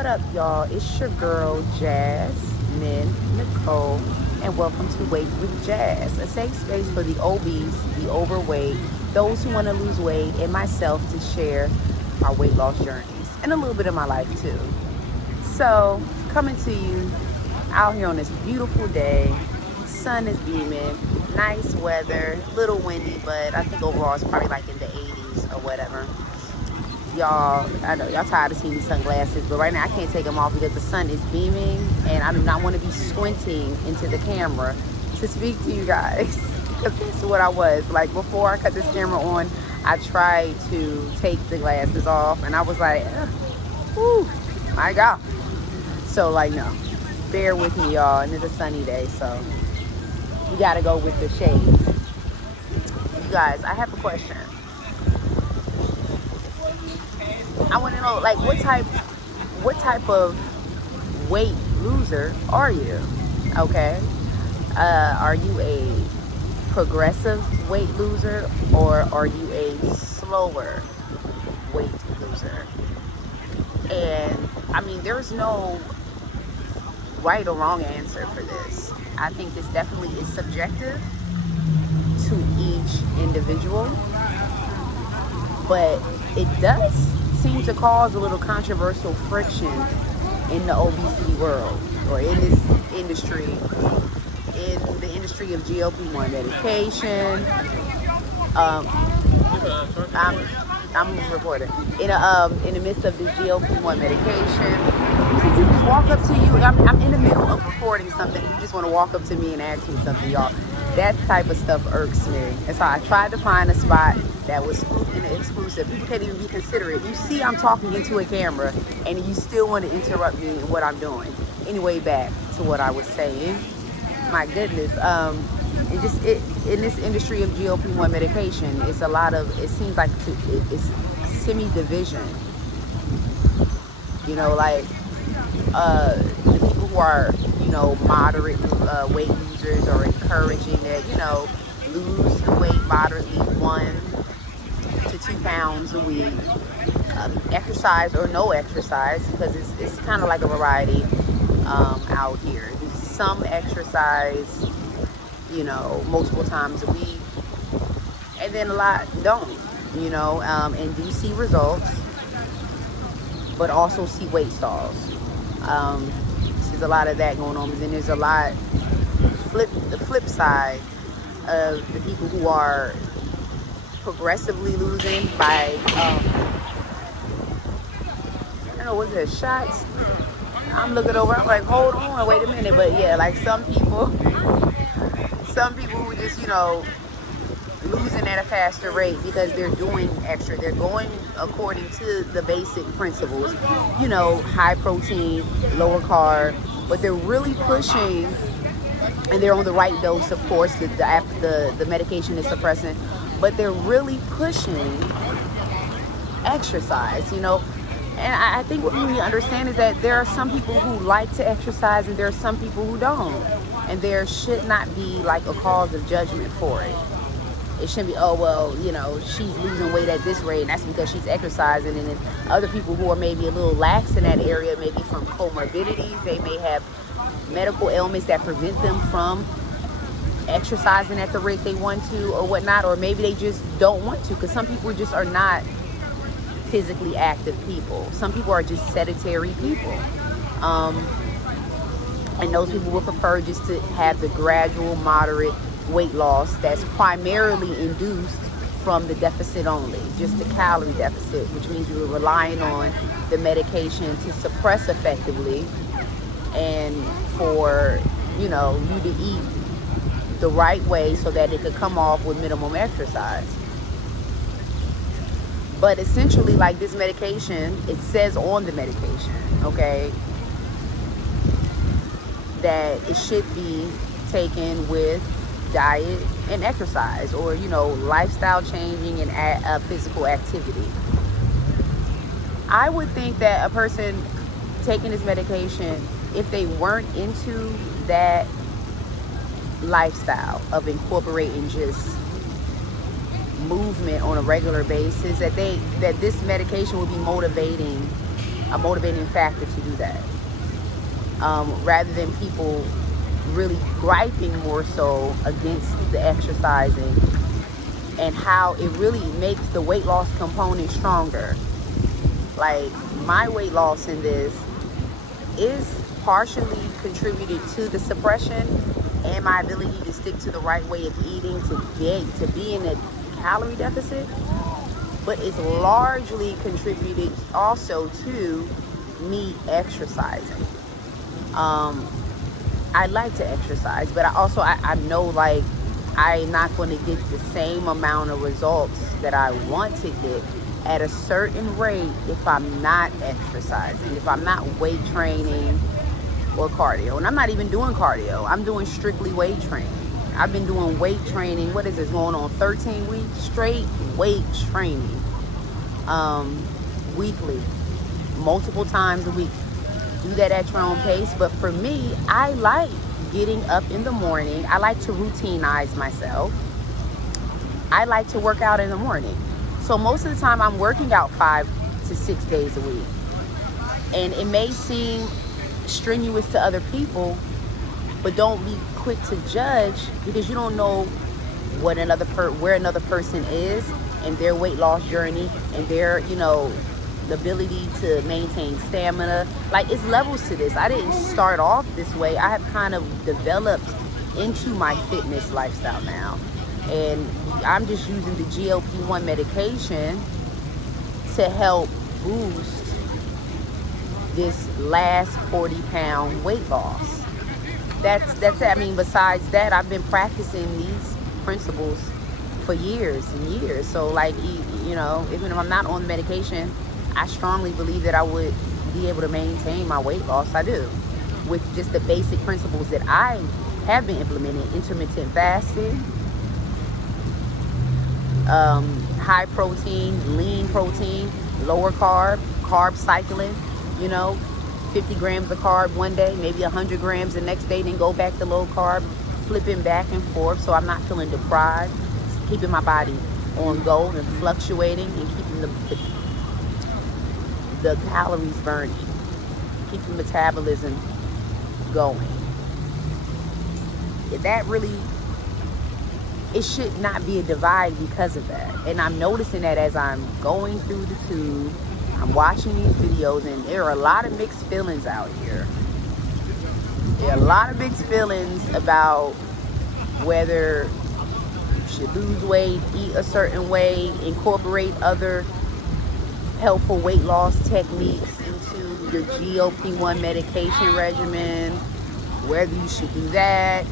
What up, y'all? It's your girl, Jasmine Nicole, and welcome to Weight with Jazz, a safe space for the obese, the overweight, those who want to lose weight, and myself to share our weight loss journeys and a little bit of my life, too. So, coming to you out here on this beautiful day. Sun is beaming, nice weather, little windy, but I think overall it's probably like in the 80s or whatever. Y'all, I know y'all tired of seeing these sunglasses, but right now I can't take them off because the sun is beaming and I do not want to be squinting into the camera to speak to you guys, because this is what I was like before I cut this camera on. I tried to take the glasses off and I was like, whoo, my God. So like, no, bear with me, y'all, and it's a sunny day, so we gotta go with the shades. You guys, I have a question. I want to know, like, what type of weight loser are you? Okay, are you a progressive weight loser, or are you a slower weight loser? And I mean, there's no right or wrong answer for this. I think this definitely is subjective to each individual, but it does seem to cause a little controversial friction in the obesity world, or in this industry, in the industry of GLP-1 medication. I'm reporting in the midst of this GLP-1 medication. You just walk up to you. I'm in the middle of recording something. You just want to walk up to me and ask me something, y'all. That type of stuff irks me. And so I tried to find a spot that was exclusive. People can't even be considerate. You see, I'm talking into a camera, and you still want to interrupt me in what I'm doing. Anyway, back to what I was saying. My goodness, in this industry of GLP-1 medication, it's a lot of. It seems like it's semi-division. You know, like the people who are, moderate weight losers are encouraging that, lose the weight moderately, 1 to 2 pounds a week, exercise or no exercise, because it's kind of like a variety out here. Some exercise, multiple times a week, and then a lot don't, and do see results, but also see weight stalls. There's a lot of that going on, but then there's a lot the flip side of the people who are progressively losing by I don't know, was it shots? I'm looking over, I'm like, hold on, wait a minute. But yeah, like some people who just, losing at a faster rate because they're doing extra. They're going according to the basic principles, high protein, lower carb, but they're really pushing, and they're on the right dose, of course. The medication is suppressant, but they're really pushing exercise, And I think what we need to understand is that there are some people who like to exercise and there are some people who don't. And there should not be like a cause of judgment for it. It shouldn't be, oh, well, she's losing weight at this rate and that's because she's exercising. And then other people who are maybe a little lax in that area, maybe from comorbidities, they may have medical ailments that prevent them from exercising at the rate they want to or whatnot. Or maybe they just don't want to, because some people just are not physically active people. Some people are just sedentary people. And those people would prefer just to have the gradual, moderate weight loss that's primarily induced from the deficit only, just the calorie deficit, which means you're relying on the medication to suppress effectively and for, you to eat the right way so that it could come off with minimum exercise. But essentially, like this medication, it says on the medication, okay, that it should be taken with diet and exercise, or lifestyle changing and physical activity. I would think that a person taking this medication, if they weren't into that lifestyle of incorporating just movement on a regular basis, that this medication would be motivating a motivating factor to do that. Rather than people really griping more so against the exercising and how it really makes the weight loss component stronger. Like, my weight loss in this is partially contributed to the suppression and my ability to stick to the right way of eating to be in a calorie deficit, but it's largely contributed also to me exercising. I like to exercise, but I know, like, I'm not going to get the same amount of results that I want to get at a certain rate if I'm not exercising, if I'm not weight training or cardio. And I'm not even doing cardio. I'm doing strictly weight training. I've been doing weight training, what is this, going on 13 weeks straight weight training, weekly, multiple times a week. Do that at your own pace. But for me, I like getting up in the morning. I like to routinize myself. I like to work out in the morning. So most of the time I'm working out 5 to 6 days a week. And it may seem strenuous to other people, but don't be quick to judge, because you don't know what where another person is in their weight loss journey and their, the ability to maintain stamina. Like, it's levels to this. I didn't start off this way. I have kind of developed into my fitness lifestyle now, and I'm just using the GLP-1 medication to help boost this last 40-pound weight loss. That's it. I mean, besides that, I've been practicing these principles for years and years. So, like, even if I'm not on medication, I strongly believe that I would be able to maintain my weight loss. I do, with just the basic principles that I have been implementing: intermittent fasting, high protein, lean protein, lower carb cycling, 50 grams of carb one day, maybe 100 grams the next day, then go back to low carb, flipping back and forth so I'm not feeling deprived, keeping my body on go and fluctuating and keeping the calories burning, keeping metabolism going. That really, it should not be a divide because of that. And I'm noticing that as I'm going through the tube, I'm watching these videos, and there are a lot of mixed feelings out here. There are a lot of mixed feelings about whether you should lose weight, eat a certain way, incorporate other helpful weight loss techniques into your GLP-1 medication regimen, whether you should do that.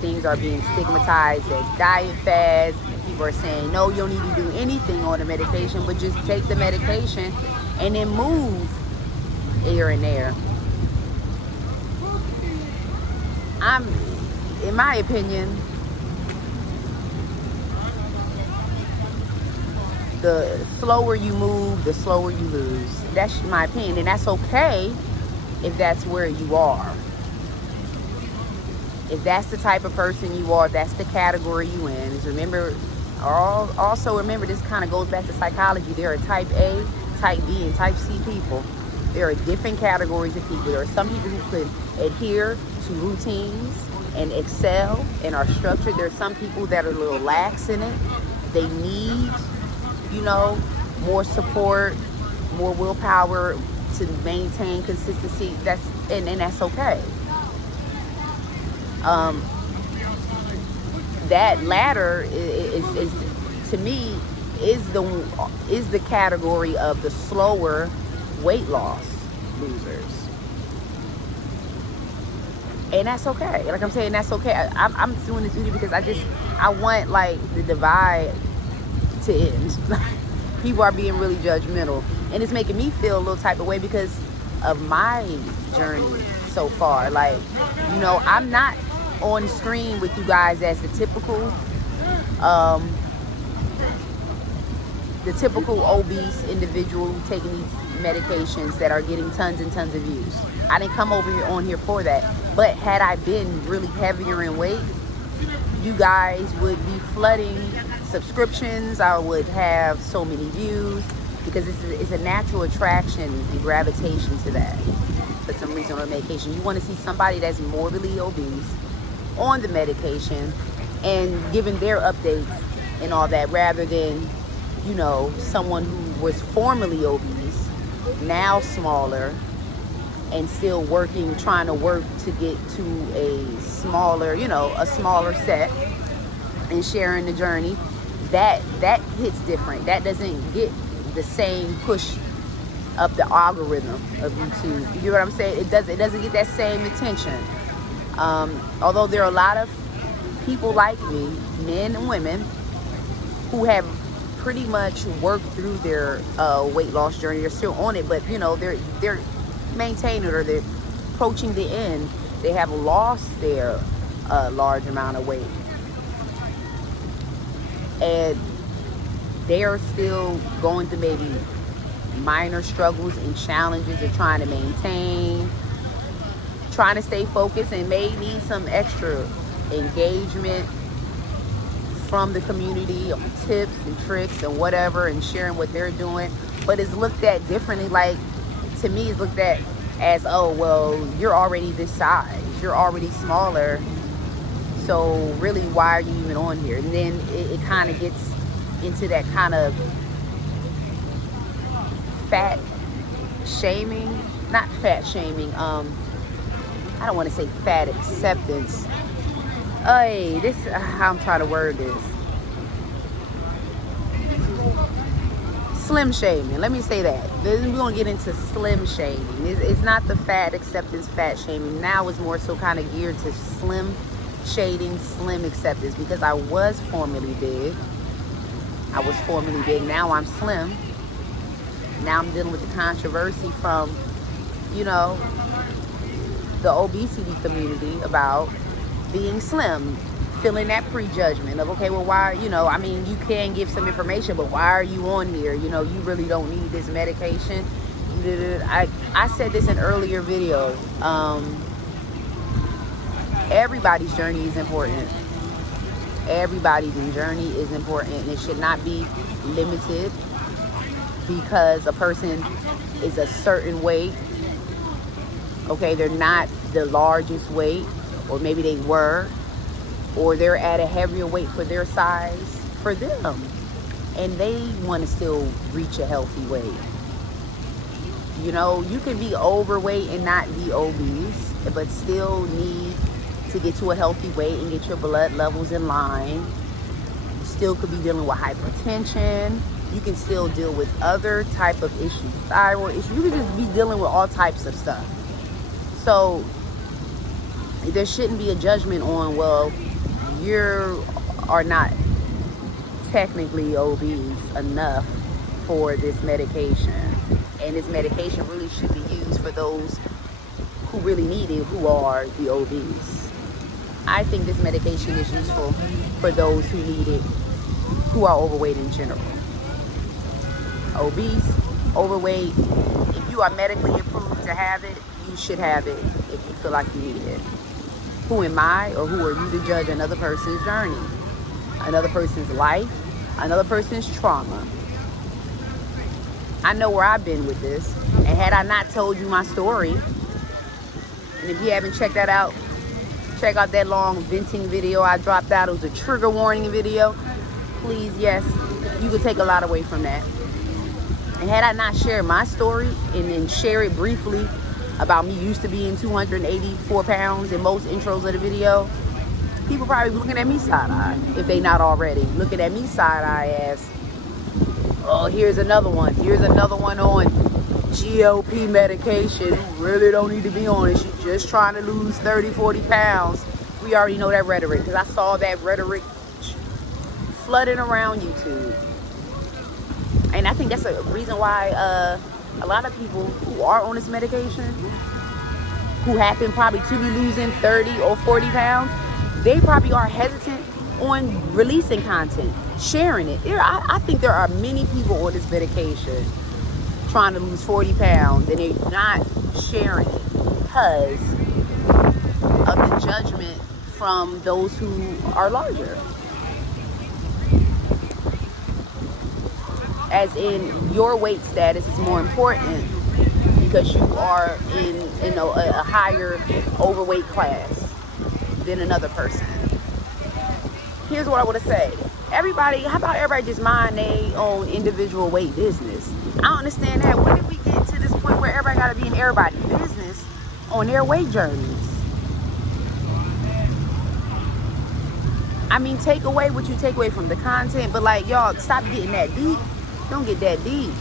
Things are being stigmatized as diet fads. People are saying, no, you don't need to do anything on the medication, but just take the medication and then move here and there. In my opinion, the slower you move, the slower you lose. That's my opinion, and that's okay if that's where you are. If that's the type of person you are, that's the category you in. Also remember, this kind of goes back to psychology. There are type A, type B, and type C people. There are different categories of people. There are some people who could adhere to routines and excel and are structured. There are some people that are a little lax in it. They need, more support, more willpower to maintain consistency. That's okay. That latter is to me is the category of the slower weight loss losers, and that's okay. Like I'm saying, that's okay. I'm doing this video because I want, like, the divide to end. People are being really judgmental, and it's making me feel a little type of way because of my journey so far. Like, I'm not on screen with you guys as the typical obese individual taking these medications that are getting tons and tons of views. I didn't come on here for that. But had I been really heavier in weight, you guys would be flooding subscriptions. I would have so many views. because it's a natural attraction and gravitation to that for some reason on medication. You want to see somebody that's morbidly obese on the medication and giving their updates and all that, rather than, you know, someone who was formerly obese, now smaller, and still working, trying to work to get to a smaller, you know, a smaller set, and sharing the journey. That hits different. That doesn't get the same push up the algorithm of YouTube. You get what I'm saying? It doesn't get that same attention. Although there are a lot of people like me, men and women, who have pretty much worked through their weight loss journey. They're still on it, but you know, they're maintaining it, or they're approaching the end. They have lost their large amount of weight, and they are still going through maybe minor struggles and challenges of trying to maintain, trying to stay focused, and may need some extra engagement from the community on tips and tricks and whatever, and sharing what they're doing. But it's looked at differently. Like, to me, it's looked at as, oh, well, you're already this size, you're already smaller, so really, why are you even on here? And then it kind of gets into that kind of fat shaming, not fat shaming, I don't want to say fat acceptance. Hey, this how I'm trying to word this. Slim shaming. Let me say that. Then we're gonna get into slim shaming. It's not the fat acceptance, fat shaming. Now it's more so kind of geared to slim shading, slim acceptance, because I was formerly big. Now I'm slim. Now I'm dealing with the controversy from, you know, the obesity community about being slim, feeling that prejudgment of, okay, well, why, you know, I mean, you can give some information, but why are you on here? You know, you really don't need this medication. I said this in earlier video. Everybody's journey is important. Everybody's journey is important, and it should not be limited because a person is a certain weight. Okay, they're not the largest weight, or maybe they were, or they're at a heavier weight for their size, for them, and they want to still reach a healthy weight. You know, you can be overweight and not be obese, but still need to get to a healthy weight and get your blood levels in line. You still could be dealing with hypertension. You can still deal with other type of issues, thyroid issues. You can just be dealing with all types of stuff. So there shouldn't be a judgment on, well, you are not technically obese enough for this medication. And this medication really should be used for those who really need it, who are the obese. I think this medication is useful for those who need it, who are overweight in general. Obese, overweight, if you are medically approved to have it, you should have it if you feel like you need it. Who am I, or who are you to judge another person's journey, another person's life, another person's trauma? I know where I've been with this, and had I not told you my story, and if you haven't checked that out, check out that long venting video I dropped out. It was a trigger warning video. Please, yes, you could take a lot away from that. And had I not shared my story and then share it briefly about me used to being 284 pounds in most intros of the video, people probably be looking at me side-eye, if they not already. Looking at me side-eye as, oh, here's another one. Here's another one on GLP medication who really don't need to be on it. She's just trying to lose 30, 40 pounds. We already know that rhetoric, because I saw that rhetoric flooding around YouTube. And I think that's a reason why a lot of people who are on this medication, who happen probably to be losing 30 or 40 pounds, they probably are hesitant on releasing content, sharing it. I think there are many people on this medication trying to lose 40 pounds and they're not sharing it because of the judgment from those who are larger. as in your weight status is more important because you are in a higher overweight class than another person. Here's what I want to say. How about everybody just mind their own individual weight business? I don't understand that. When did we get to this point where everybody got to be in everybody's business on their weight journeys? I mean, take away what you take away from the content, but like, y'all, stop getting that deep. Don't get that deep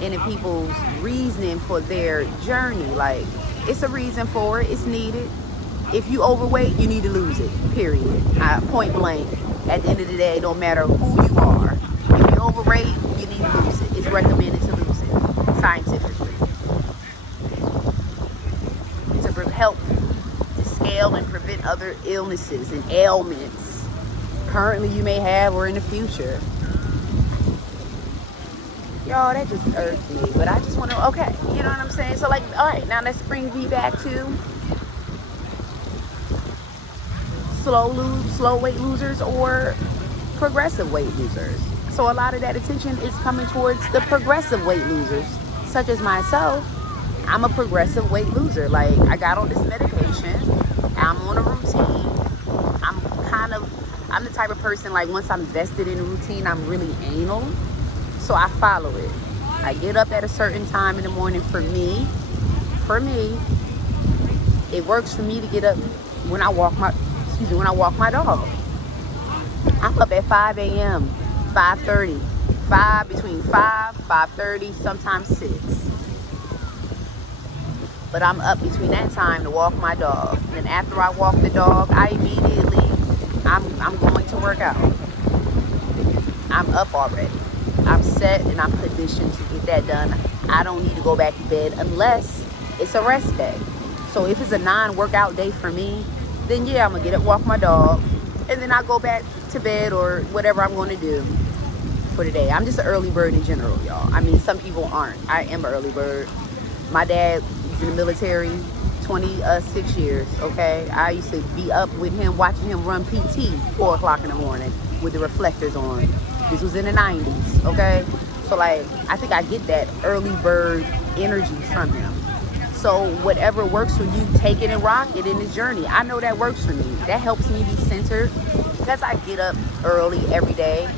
into people's reasoning for their journey. Like, it's a reason for it. It's needed. If you overweight, you need to lose it, period. Point blank. At the end of the day, it don't matter who you are. If you're overweight, you need to lose it. It's recommended to lose it, scientifically. To help to scale and prevent other illnesses and ailments currently you may have or in the future. Y'all, that just irked me. But I just want to, okay, you know what I'm saying? So like, all right, now let's bring me back to slow weight losers or progressive weight losers. So a lot of that attention is coming towards the progressive weight losers, such as myself. I'm a progressive weight loser. Like, I got on this medication. I'm on a routine. I'm the type of person, like, once I'm vested in a routine, I'm really anal. So I follow it. I get up at a certain time in the morning. For me, it works for me to get up when I walk my dog. I'm up at 5 a.m., 5:30, between 5:30, sometimes 6. But I'm up between that time to walk my dog. And then after I walk the dog, I'm going to work out. I'm up already. I'm set and I'm conditioned to get that done. I don't need to go back to bed unless it's a rest day. So if it's a non-workout day for me, then yeah, I'm gonna get up, walk my dog, and then I'll go back to bed or whatever I'm gonna do for the day. I'm just an early bird in general, y'all. I mean, some people aren't. I am an early bird. My dad was in the military 26 years, okay? I used to be up with him, watching him run PT 4 o'clock in the morning with the reflectors on. This was in the 90s, okay? So like, I think I get that early bird energy from him. So whatever works for you, take it and rock it in this journey. I know that works for me. That helps me be centered because I get up early every day.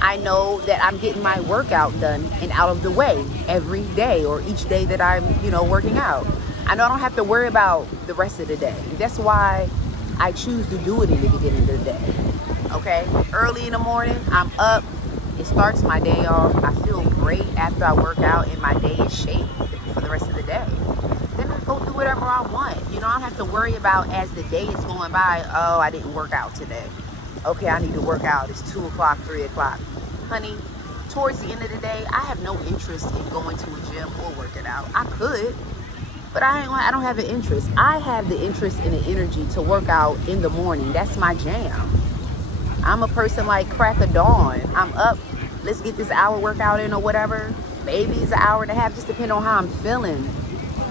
I know that I'm getting my workout done and out of the way every day or each day that I'm, working out. I know I don't have to worry about the rest of the day. That's why I choose to do it in the beginning of the day. Okay? Early in the morning, I'm up. It starts my day off. I feel great after I work out and my day is shaped for the rest of the day. Then I go do whatever I want. I don't have to worry about as the day is going by, oh, I didn't work out today. Okay, I need to work out. It's 2 o'clock, 3 o'clock. Honey, towards the end of the day, I have no interest in going to a gym or working out. I could, but I don't have an interest. I have the interest and the energy to work out in the morning. That's my jam. I'm a person like crack of dawn. I'm up. Let's get this hour workout in or whatever. Maybe it's an hour and a half, just depending on how I'm feeling.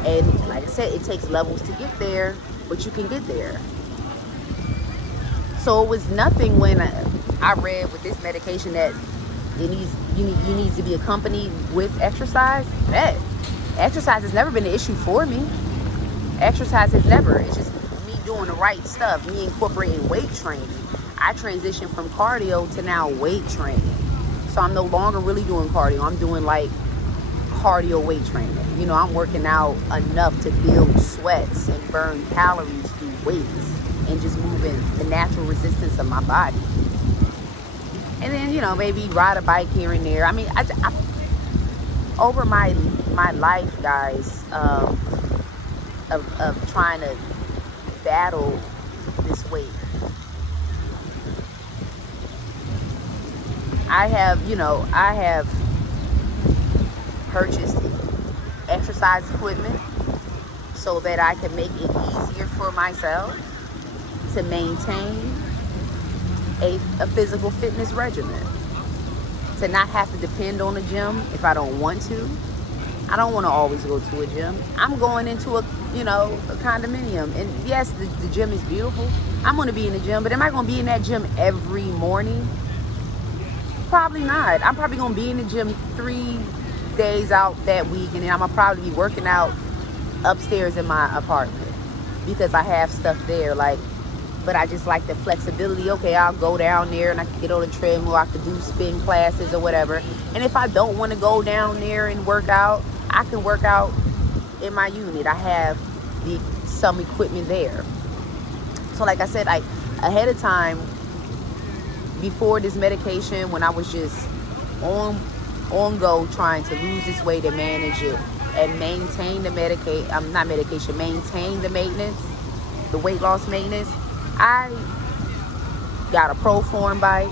And like I said, it takes levels to get there, but you can get there. So it was nothing when I read with this medication that you need to be accompanied with exercise. That exercise has never been an issue for me. Exercise has never. It's just me doing the right stuff, me incorporating weight training. I transitioned from cardio to now weight training. So I'm no longer really doing cardio. I'm doing like cardio weight training. I'm working out enough to build sweats and burn calories through weights and just moving the natural resistance of my body. And then, maybe ride a bike here and there. I mean, I over my life, guys, of trying to battle this weight, I have purchased exercise equipment so that I can make it easier for myself to maintain a physical fitness regimen, to not have to depend on a gym if I don't want to. I don't want to always go to a gym. I'm going into a condominium, and yes, the gym is beautiful. I'm going to be in the gym, but am I going to be in that gym every morning? Probably not. I'm probably gonna be in the gym 3 days out that week, and then I'm gonna probably be working out upstairs in my apartment because I have stuff there. Like, but I just like the flexibility. Okay, I'll go down there and I can get on the treadmill. I could do spin classes or whatever. And if I don't want to go down there and work out, I can work out in my unit. I have some equipment there. So like I said, ahead of time, before this medication, when I was just on go trying to lose this weight and manage it and maintain the maintain the maintenance, the weight loss maintenance, I got a Proform bike.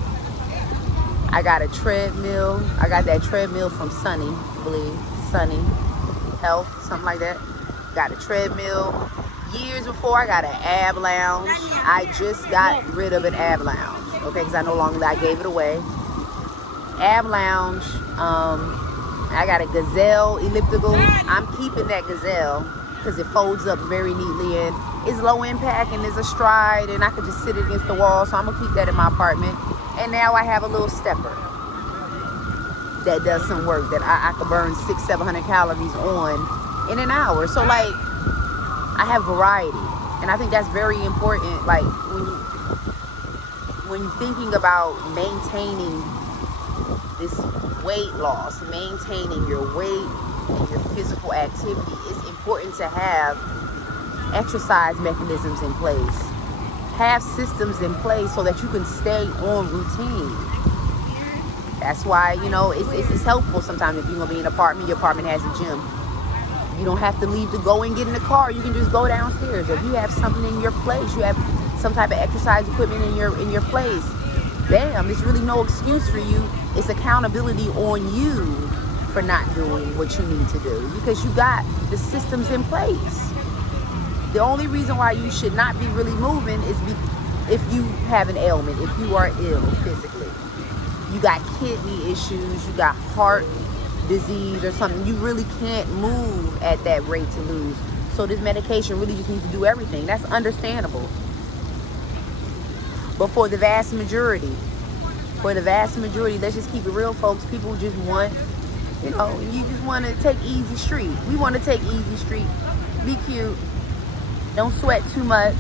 I got a treadmill. I got that treadmill from Sunny, I believe. Sunny Health, something like that. Got a treadmill. Years before, I got an ab lounge. I just got rid of an ab lounge, okay, because I no longer, I gave it away. Ab lounge. I got a Gazelle elliptical. I'm keeping that Gazelle because it folds up very neatly and it's low impact and it's a stride and I could just sit it against the wall. So I'm gonna keep that in my apartment. And now I have a little stepper that does some work that I could burn 600-700 calories on in an hour. So like, I have variety, and I think that's very important. Like when you're thinking about maintaining this weight loss, maintaining your weight and your physical activity, it's important to have exercise mechanisms in place, have systems in place so that you can stay on routine. That's why, you know, it's helpful sometimes if you're gonna be in an apartment, your apartment has a gym. You don't have to leave to go and get in the car. You can just go downstairs. If you have something in your place, you have some type of exercise equipment in your place, bam, there's really no excuse for you. It's accountability on you for not doing what you need to do because you got the systems in place. The only reason why you should not be really moving is if you have an ailment, if you are ill physically. You got kidney issues, you got heart disease or something, you really can't move at that rate to lose. So this medication really just needs to do everything. That's understandable. But for the vast majority, let's just keep it real, folks. People just want, you know, you just want to take easy street. We want to take easy street. Be cute. Don't sweat too much.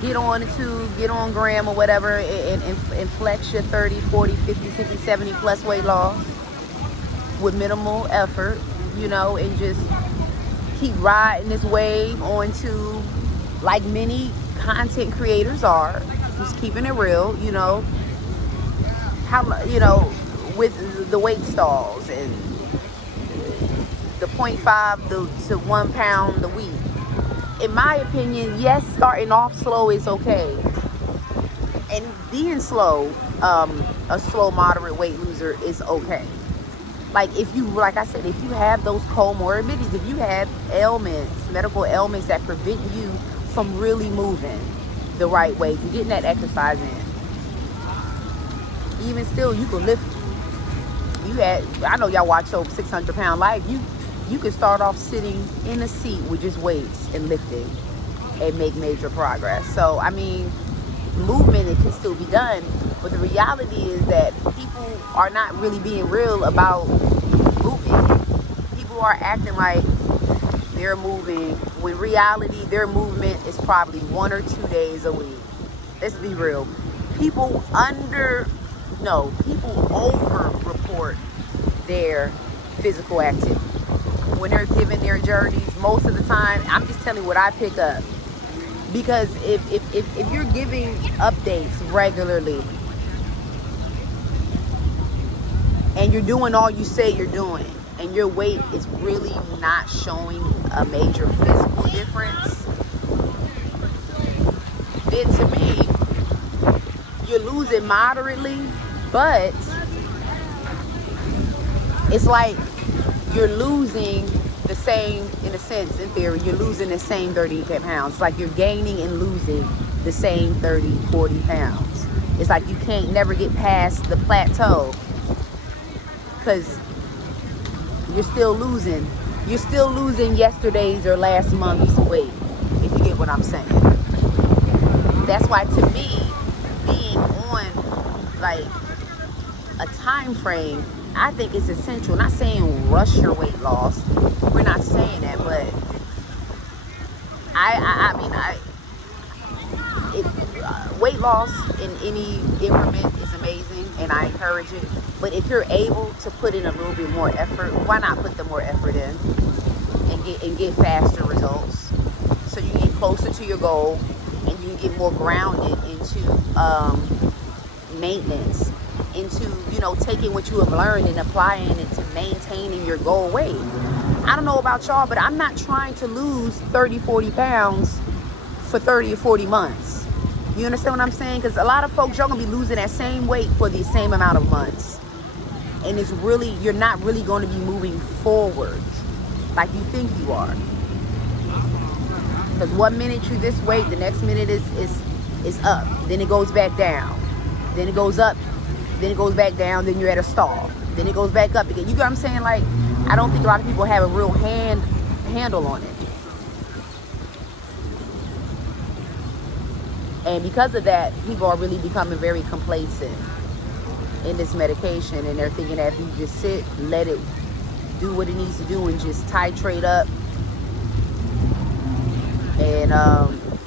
Get on the tube, get on gram or whatever, and flex your 30, 40, 50, 60, 70 plus weight loss with minimal effort, you know, and just keep riding this wave onto, like many content creators are, just keeping it real, you know, how, you know, with the weight stalls and the 0.5 to 1 pound a week. In my opinion, yes, starting off slow is okay. And being slow, a slow, moderate weight loser is okay. Like if you, like I said, if you have those comorbidities, if you have ailments, medical ailments that prevent you from really moving the right way, to getting that exercise in. Even still, you can lift. I know y'all watch Over 600 Pound Life. You can start off sitting in a seat with just weights and lifting and make major progress. So, I mean, movement, it can still be done. But the reality is that people are not really being real about moving. People are acting like they're moving when reality, their movement is probably 1 or 2 days a week. Let's be real. People over-report their physical activity. When they're giving their journeys, most of the time, I'm just telling you what I pick up. Because if you're giving updates regularly and you're doing all you say you're doing and your weight is really not showing a major physical difference, then to me, you're losing moderately, but it's like you're losing the same, in a sense, in theory, you're losing the same 30 pounds. It's like you're gaining and losing the same 30, 40 pounds. It's like you can't never get past the plateau because you're still losing. You're still losing yesterday's or last month's weight, if you get what I'm saying. That's why, to me, being on like a time frame, I think it's essential. Not saying rush your weight loss. We're not saying that, but I mean, weight loss in any increment is amazing, and I encourage it. But if you're able to put in a little bit more effort, why not put the more effort in and get faster results, so you get closer to your goal and you can get more grounded into maintenance, into, you know, taking what you have learned and applying it to maintaining your goal weight. I don't know about y'all, but I'm not trying to lose 30-40 pounds for 30 or 40 months. You understand what I'm saying? Because a lot of folks, y'all gonna be losing that same weight for the same amount of months, and it's really, you're not really going to be moving forward like you think you are. Because 1 minute you're this weight, the next minute is up, then it goes back down, then it goes up, then it goes back down, then you're at a stall, then it goes back up again. You get what I'm saying? Like, I don't think a lot of people have a real handle on it. And because of that, people are really becoming very complacent in this medication, and they're thinking that if you just sit, let it do what it needs to do, and just titrate up and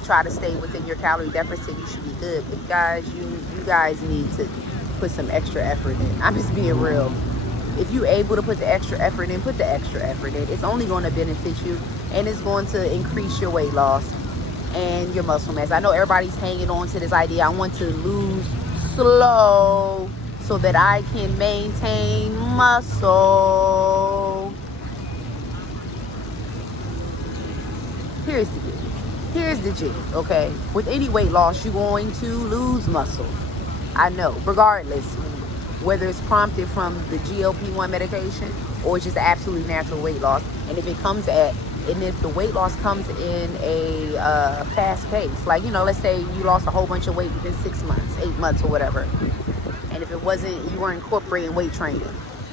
try to stay within your calorie deficit, you should be good. But guys, you guys need to put some extra effort in. I'm just being real. If you're able to put the extra effort in, put the extra effort in. It's only going to benefit you, and it's going to increase your weight loss and your muscle mass. I know everybody's hanging on to this idea, I want to lose slow so that I can maintain muscle. Here's the jig, okay? With any weight loss, you're going to lose muscle. I know, regardless, whether it's prompted from the GLP-1 medication or it's just absolute natural weight loss. And if the weight loss comes in a fast pace, like, you know, let's say you lost a whole bunch of weight within 6 months, 8 months or whatever, and if you weren't incorporating weight training,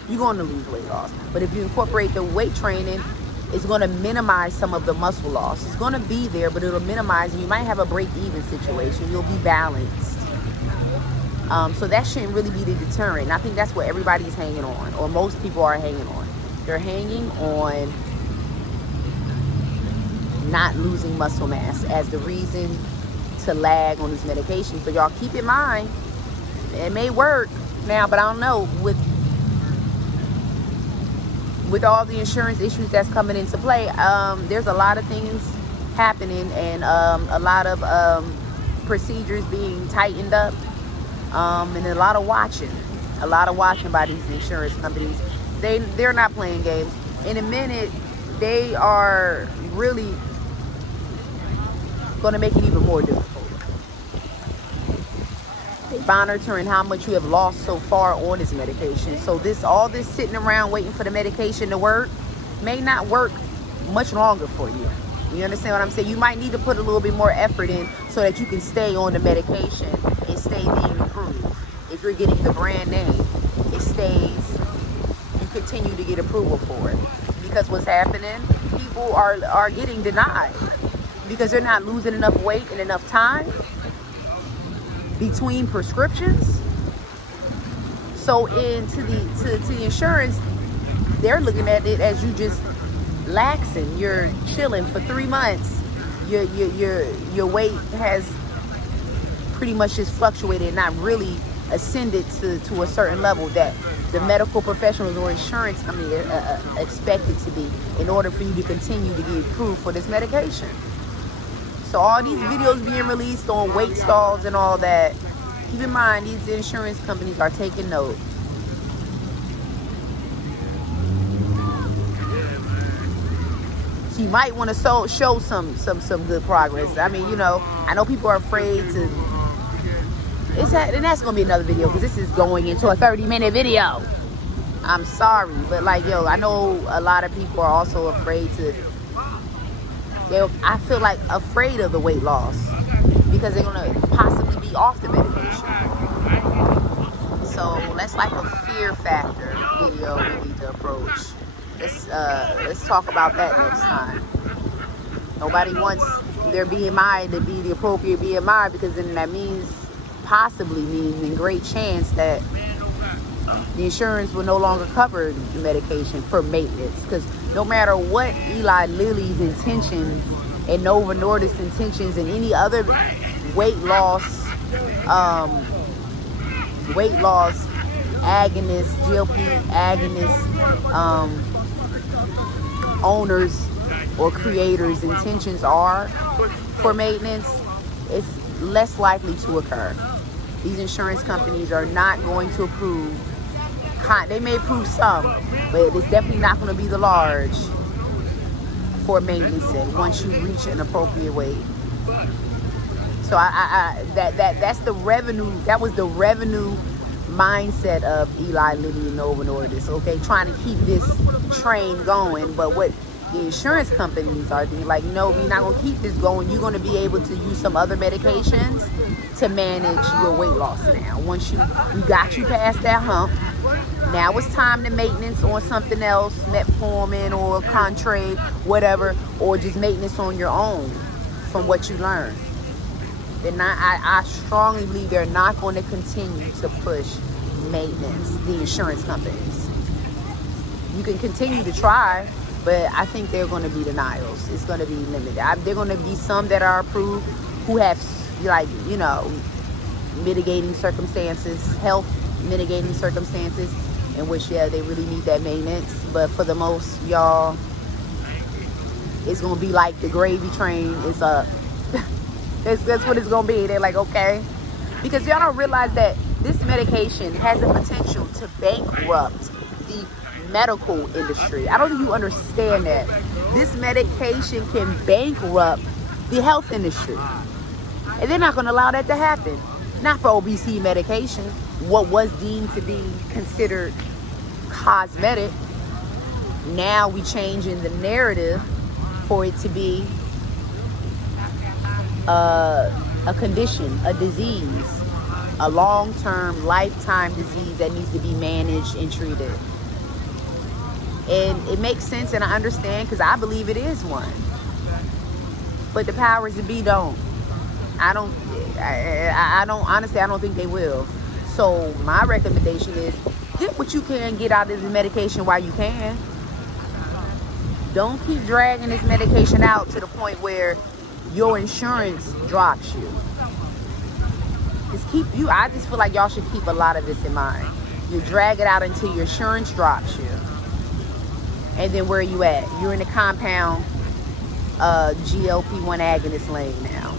you're going to lose weight loss. But if you incorporate the weight training, it's going to minimize some of the muscle loss. It's going to be there, but it'll minimize, and you might have a break-even situation. You'll be balanced. So that shouldn't really be the deterrent. And I think that's what everybody's hanging on, or most people are hanging on. They're hanging on not losing muscle mass as the reason to lag on these medications. But y'all keep in mind, it may work now, but I don't know, with all the insurance issues that's coming into play, there's a lot of things happening, and a lot of procedures being tightened up, and a lot of watching by these insurance companies. They're not playing games. In a minute, they are really going to make it even more difficult. They're monitoring how much you have lost so far on this medication. So all this sitting around waiting for the medication to work may not work much longer for you. You understand what I'm saying? You might need to put a little bit more effort in so that you can stay on the medication and stay being approved. If you're getting the brand name, it stays, you continue to get approval for it. Because what's happening, people are getting denied because they're not losing enough weight in enough time between prescriptions. So to the insurance, they're looking at it as you just laxing, you're chilling for 3 months. Your weight has pretty much just fluctuated and not really ascended to a certain level that the medical professionals or insurance company expect it to be in order for you to continue to get approved for this medication. So all these videos being released on weight stalls and all that, keep in mind these insurance companies are taking note. So you might want to show some good progress. I mean, you know, I know people are afraid to. And that's gonna be another video because this is going into a 30-minute video. I'm sorry, but like, yo, I know a lot of people are also afraid to. I feel like afraid of the weight loss because they're gonna possibly be off the medication. So that's like a fear factor video we need to approach. Let's talk about that next time. Nobody wants their BMI to be the appropriate BMI because then that means possibly means in great chance that the insurance will no longer cover the medication for maintenance. Because no matter what Eli Lilly's intentions and Novo Nordisk's intentions and any other weight loss agonist, GLP agonist owners or creators' intentions are for maintenance, it's less likely to occur. These insurance companies are not going to approve. They may approve some, but it's definitely not going to be the large for maintenance once you reach an appropriate weight. So that's the revenue. That was the revenue mindset of Eli Lilly and Novo Nordisk. Okay, trying to keep this train going. But what the insurance companies are doing, like, no, we're not going to keep this going. You're going to be able to use some other medications to manage your weight loss now. Once we got you past that hump, now it's time to maintenance on something else, metformin or Contrave, whatever, or just maintenance on your own from what you learned. I strongly believe they're not going to continue to push maintenance, the insurance companies. You can continue to try, but I think they're going to be denials. It's going to be limited. They're going to be some that are approved who have, like, you know, mitigating circumstances, health mitigating circumstances, in which, yeah, they really need that maintenance. But for the most, y'all, it's going to be like the gravy train is up. That's what it's going to be. They're like, okay. Because y'all don't realize that this medication has the potential to bankrupt the medical industry. I don't think you understand that. This medication can bankrupt the health industry. And they're not going to allow that to happen. Not for obesity medication. What was deemed to be considered cosmetic, now we changing the narrative for it to be a condition, a disease, a long-term, lifetime disease that needs to be managed and treated. And it makes sense, and I understand, because I believe it is one. But the powers that be don't. I don't honestly, I don't think they will. So my recommendation is get what you can get out of this medication while you can. Don't keep dragging this medication out to the point where your insurance drops you. I just feel like y'all should keep a lot of this in mind. You drag it out until your insurance drops you. And then where are you at? You're in the compound GLP-1 agonist lane now.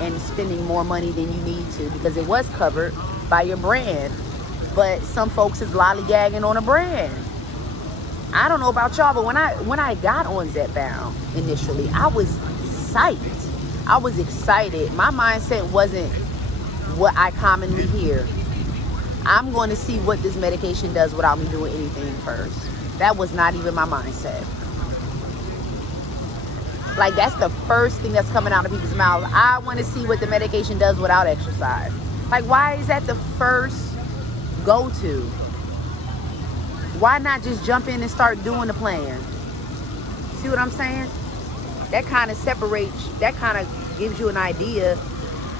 And spending more money than you need to, because it was covered by your brand. But some folks is lollygagging on a brand. I don't know about y'all, but when I got on Zepbound initially, I was psyched. I was excited. My mindset wasn't what I commonly hear. I'm going to see what this medication does without me doing anything first. That was not even my mindset. Like, that's the first thing that's coming out of people's mouths. I want to see what the medication does without exercise. Like, why is that the first go-to? Why not just jump in and start doing the plan? See what I'm saying? That kind of separates, that kind of gives you an idea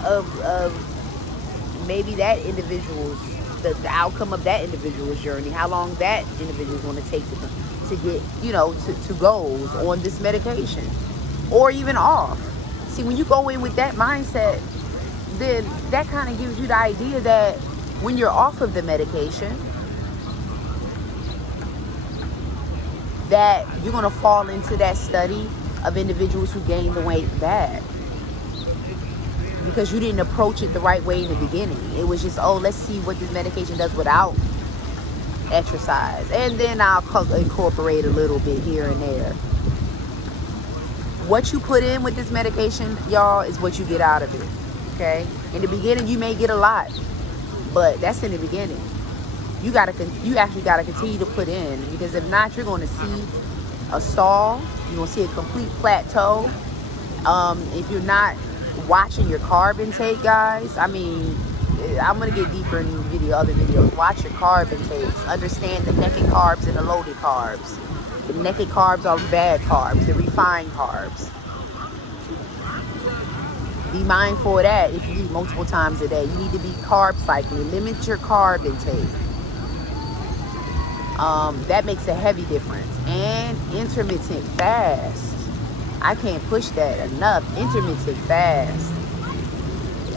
of maybe that individual's, the outcome of that individual's journey, how long that individual's going to take to get, you know, to goals on this medication. Or even off. See, when you go in with that mindset, then that kind of gives you the idea that when you're off of the medication, that you're going to fall into that study of individuals who gain the weight back. Because you didn't approach it the right way in the beginning. It was just, oh, let's see what this medication does without exercise. And then I'll incorporate a little bit here and there. What you put in with this medication, y'all, is what you get out of it, okay? In the beginning, you may get a lot, but that's in the beginning. You actually got to continue to put in, because if not, you're going to see a stall. You're going to see a complete plateau. If you're not watching your carb intake, guys, I mean, I'm going to get deeper in other videos. Watch your carb intakes. Understand the naked carbs and the loaded carbs. The naked carbs are bad carbs, the refined carbs. Be mindful of that if you eat multiple times a day. You need to be carb cycling. Limit your carb intake. That makes a heavy difference. And intermittent fast. I can't push that enough. Intermittent fast.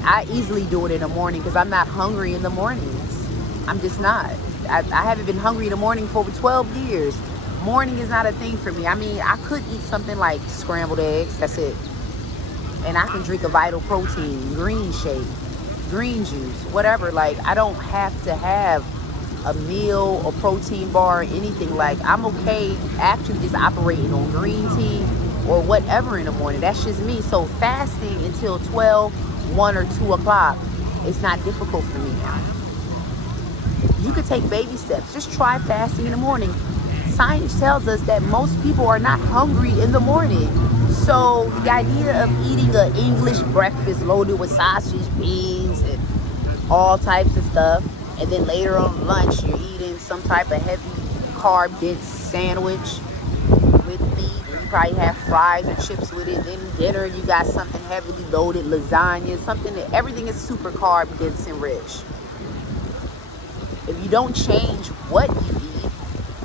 I easily do it in the morning because I'm not hungry in the mornings. I'm just not. I haven't been hungry in the morning for over 12 years. Morning is not a thing for me. I mean, I could eat something like scrambled eggs. That's it. And I can drink a Vital Protein, green shake, green juice, whatever. Like, I don't have to have a meal or protein bar or anything. Like, I'm okay actually just operating on green tea or whatever in the morning. That's just me. So fasting until 12, 1 or 2 o'clock is not difficult for me now. You could take baby steps. Just try fasting in the morning. Science tells us that most people are not hungry in the morning. So the idea of eating an English breakfast loaded with sausage, beans, and all types of stuff, and then later on lunch you're eating some type of heavy carb dense sandwich with meat, and you probably have fries or chips with it. Then dinner you got something heavily loaded, lasagna, something that everything is super carb dense and rich. If you don't change what you eat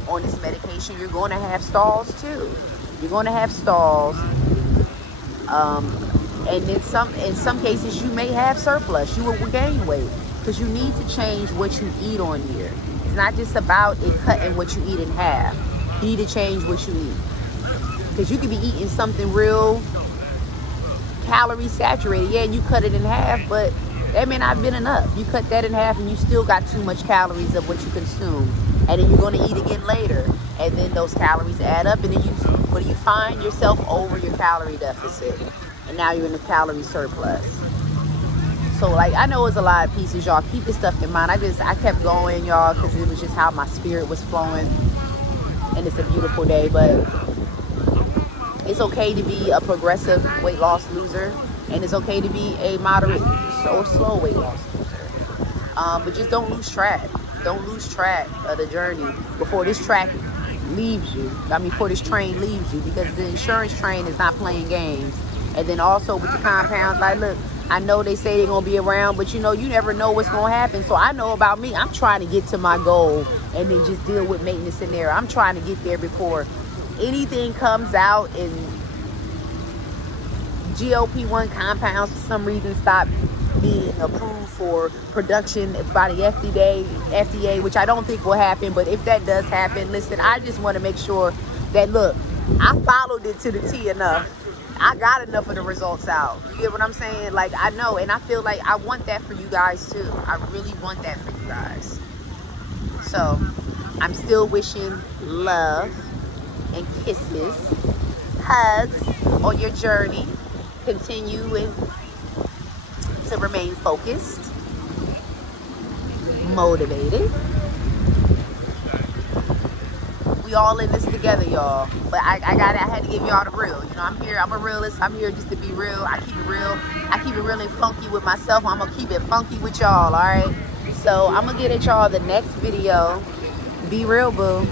on this medication, you're going to have stalls too. You're going to have stalls. And in some cases, you may have surplus. You will gain weight because you need to change what you eat on here. It's not just about it cutting what you eat in half. You need to change what you eat because you could be eating something real calorie saturated. Yeah, you cut it in half, but that may not have been enough. You cut that in half and you still got too much calories of what you consume. And then you're going to eat again later. And then those calories add up. And then you find yourself over your calorie deficit. And now you're in the calorie surplus. So, like, I know it's a lot of pieces, y'all. Keep this stuff in mind. I kept going, y'all, because it was just how my spirit was flowing. And it's a beautiful day. But it's okay to be a progressive weight loss loser. And it's okay to be a moderate or slow weight loss loser. But just don't lose track. Don't lose track of the journey before this track leaves you. I mean, before this train leaves you, because the insurance train is not playing games. And then also with the compounds, like, look, I know they say they're going to be around, but you know, you never know what's going to happen. So I know about me, I'm trying to get to my goal and then just deal with maintenance in there. I'm trying to get there before anything comes out and GLP-1 compounds for some reason stop being approved for production by the FDA, which I don't think will happen. But if that does happen, listen, I just want to make sure that, look, I followed it to the T enough. I got enough of the results out. You get what I'm saying? Like, I know, and I feel like I want that for you guys too. I really want that for you guys. So I'm still wishing love and kisses, hugs on your journey. Continue to remain focused, motivated. We all in this together, y'all. But I had to give y'all the real. You know, I'm a realist. I'm here just to be real. I keep it real. I keep it really funky with myself. I'm gonna keep it funky with y'all, all right? So I'm gonna get at y'all the next video. Be real, boo.